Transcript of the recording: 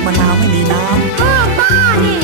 กมะนาวไม่มีน้ำบ้านี่